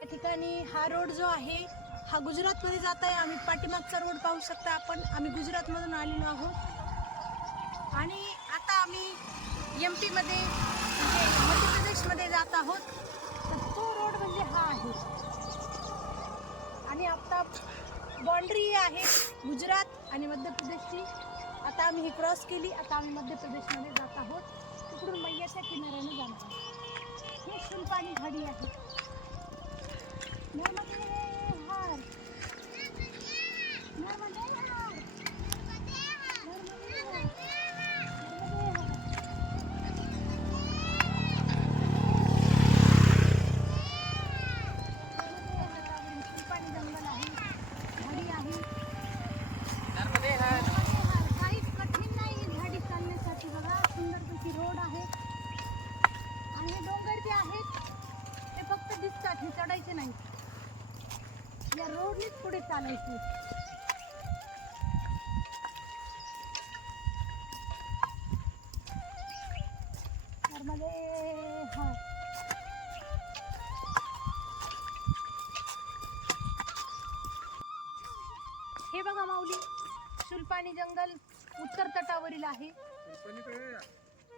या ठिकाणी हा रोड जो आहे हा गुजरातमध्ये जात आहे. आम्ही पाठीमागचा रोड पाहू शकता आपण. आम्ही गुजरातमधून आलेलो आहोत. आणि आता आम्ही एम पीमध्ये म्हणजे मध्य प्रदेशमध्ये जात आहोत. तर तो रोड म्हणजे हा आहे. आणि आता बाँड्री आहे गुजरात आणि मध्य प्रदेशची. आता आम्ही ही क्रॉस केली. आता आम्ही मध्य प्रदेशमध्ये जात आहोत. तिकडून मैयाच्या किनाऱ्याने जाणार आहोत. हे शुल्पाणी घाडी आहे. हे जे आहेत. ते फक्त दिसतात हे चढायचे नाही. या रोडनेच पुढे चालायचे. हा. हे बघा माऊली शुल्पाणी जंगल उत्तर तटावरील आहे.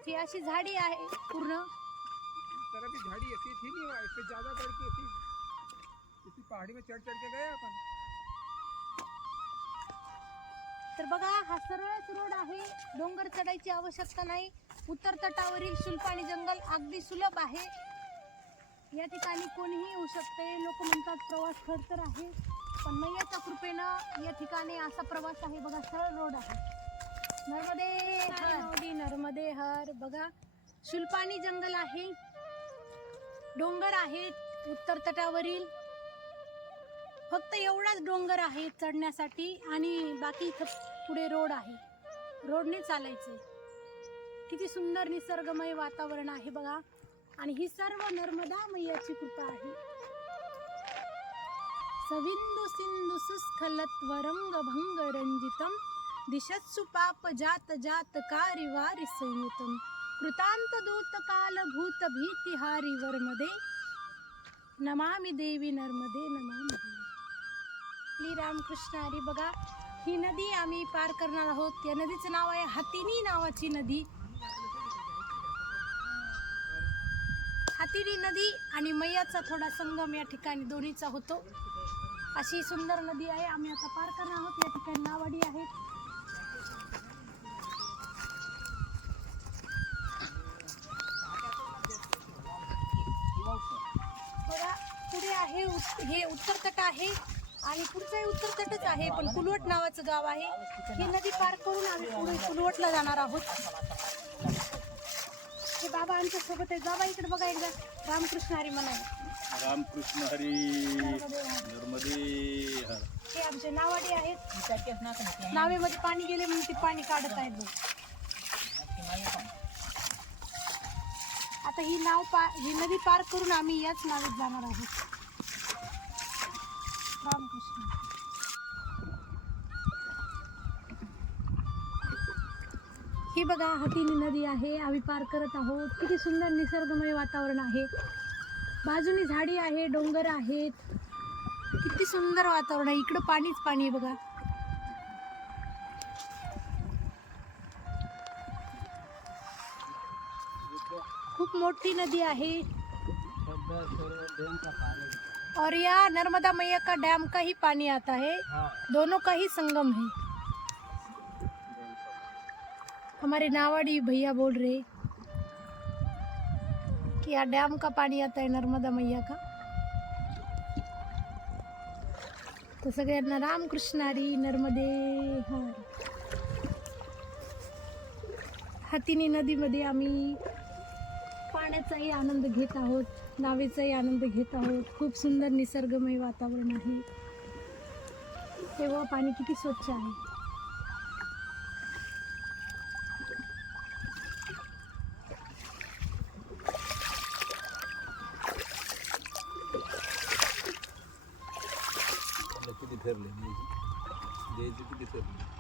ही अशी झाडी आहे पूर्ण. तरह भी झाड़ी ऐसी थी नहीं वहाँ इससे ज्यादा बढ़ के ऐसी इसी पहाड़ी में चढ़ चढ़ के गए अपन। तर बघा हा सरळच रोड आहे. डोंगर चढायची आवश्यकता नाही. उत्तर तटावरील शुल्पाणी जंगल अगदी सुलभ आहे. या ठिकाणी कोणीही येऊ शकते. लोक म्हणतात प्रवास खडतर आहे पण मैयाच्या कृपेनं या ठिकाणी असा प्रवास आहे. बघा सरळ रोड आहे. नर्मदे हर. नर्मदे हर. बघा शुल्पाणी जंगल आहे. डोंगर आहेत उत्तर तटावरील. फक्त एवढाच डोंगर आहे चढण्यासाठी आणि बाकी इथं पुढे रोड आहे. रोडने चालायचे किती सुंदर निसर्गमय वातावरण आहे बघा. आणि ही सर्व नर्मदा मैयाची कृपा आहे. सविंदु सिंधु सुस्खलत्व वरंग भंग रंजितम. दिशत्सु पाप जात जात कारिवारी संयुतम. कृतांत दूत काल भूत भीतिहारी वरमदे। नमामि देवी नर्मदे नमामि देवी। श्री रामकृष्ण हरी बघा ही नदी आम्ही पार करणार आहोत. या नदीचं नाव आहे हतिनी नावाची नदी. हतिनी नदी आणि मैयाचा थोडा संगम या ठिकाणी दोन्हीचा होतो. अशी सुंदर नदी आहे. आम्ही आता पार करणार आहोत. या ठिकाणी नावाडी आहेत पुढे आहे उत- हे उत्तर तट आहे आणि पुढचंही उत्तर तटच आहे पण कुलवट नावाचं गाव आहे. ही नदी पार करून आम्ही पुढे कुलवटला जाणार आहोत. हे बाबा आमच्यासोबत आहे बाबा इकडे बघा एकदा. रामकृष्ण हरी म्हणा रामकृष्ण हरी नर्मदे हर. हे आमचे नावाडी आहेत. नावेमध्ये पाणी गेले म्हणून ते पाणी काढत आहेत बघ. आता ही नाव पा ही नदी पार करून आम्ही याच नावेत जाणार आहोत. ही बघा हातिनी नदी आहे आम्ही पार करत आहोत. किती सुंदर निसर्गमय वातावरण आहे. बाजूनी झाडी आहे डोंगर आहेत. किती सुंदर वातावरण आहे. इकडं पाणीच पाणी आहे बघा. खूप मोठी नदी आहे. और यहाँ नर्मदा मैया का डैम का ही पानी आता है। दोनों का ही संगम है. हमारे नावाड़ी भैया बोल रहे कि यहाँ डैम का पानी आता है नर्मदा मैया का। तर सगळ्यांना रामकृष्णारी नर्मदे हां हातिनी नदीमध्ये आम्ही पाण्याचाही आनंद घेत आहोत नावेचाही आनंद घेत आहोत. खूप सुंदर निसर्गमय वातावरण आहे. तेव्हा पाणी किती स्वच्छ आहे. ठरले. द्यायचे किती ठरले.